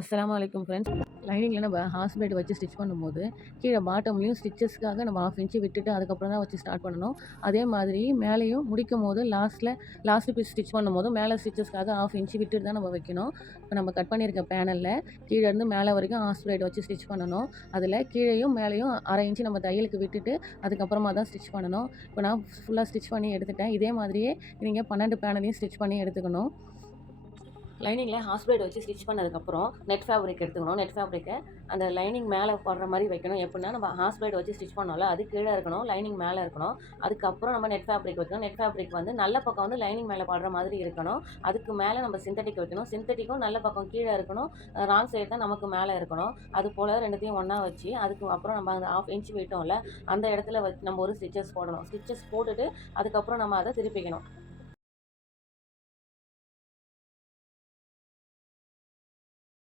அஸ்ஸலாமு அலைக்கும் ஃப்ரெண்ட்ஸ். லைனிங்கில் நம்ம ஹாஸ்பேட் வச்சு ஸ்டிச் பண்ணும்போது கீழே பாட்டம்லேயும் ஸ்டிச்சஸ்க்காக நம்ம 1/2 இன்ச்சு விட்டுட்டு அதுக்கப்புறம் தான் வச்சு ஸ்டார்ட் பண்ணணும். அதே மாதிரி மேலேயும் முடிக்கும் போது லாஸ்ட் பீஸ் ஸ்டிச் பண்ணும்போது மேலே ஸ்டிச்சஸ்க்காக 1/2 இன்ச்சு விட்டுட்டு தான் நம்ம வைக்கணும். இப்போ நம்ம கட் பண்ணியிருக்க பேனலில் கீழேருந்து மேலே வரைக்கும் ஹாஸ்பேட் வச்சு ஸ்டிச் பண்ணணும். அதில் கீழேயும் மேலேயும் 1/2 இன்ச்சு நம்ம தையலுக்கு விட்டுட்டு அதுக்கப்புறமா தான் ஸ்டிச் பண்ணணும். இப்போ நான் ஃபுல்லாக ஸ்டிச் பண்ணி எடுத்துட்டேன். இதே மாதிரியே நீங்கள் 12 பேனலையும் ஸ்டிச் பண்ணி எடுத்துக்கணும். லைனிங்கில் ஹாஸ்பேட் வச்சு ஸ்டிச் பண்ணதுக்கப்புறம் நெட் ஃபேப்ரிக் எடுத்துக்கணும். நெட் ஃபேப்ரிக்கை அந்த லைனிங் மேலே படுற மாதிரி வைக்கணும். எப்படின்னா நம்ம ஹாஸ்பேட் வச்சு ஸ்டிச் பண்ணோம்ல, அது கீழே இருக்கணும், லைனிங் மேலே இருக்கணும். அதுக்கப்புறம் நம்ம நெட் ஃபேப்ரிக் வைக்கணும். நெட் ஃபேப்ரிக் வந்து நல்ல பக்கம் வந்து லைனிங் மேலே படுற மாதிரி இருக்கணும். அதுக்கு மேலே நம்ம சிந்தட்டிக் வைக்கணும். சிந்தட்டிக்கும் நல்ல பக்கம் கீழே இருக்கணும், ராங் சைடு தான் நமக்கு மேலே இருக்கணும். அது போல் ரெண்டுத்தையும் ஒன்றா வச்சு அதுக்கு அப்புறம் நம்ம அந்த 1/2 இன்ச் விட்டோம்ல, அந்த இடத்துல நம்ம ஒரு ஸ்டிச்சஸ் போடணும். ஸ்டிச்சஸ் போட்டுட்டு அதுக்கப்புறம் நம்ம அதை திருப்பிக்கணும்.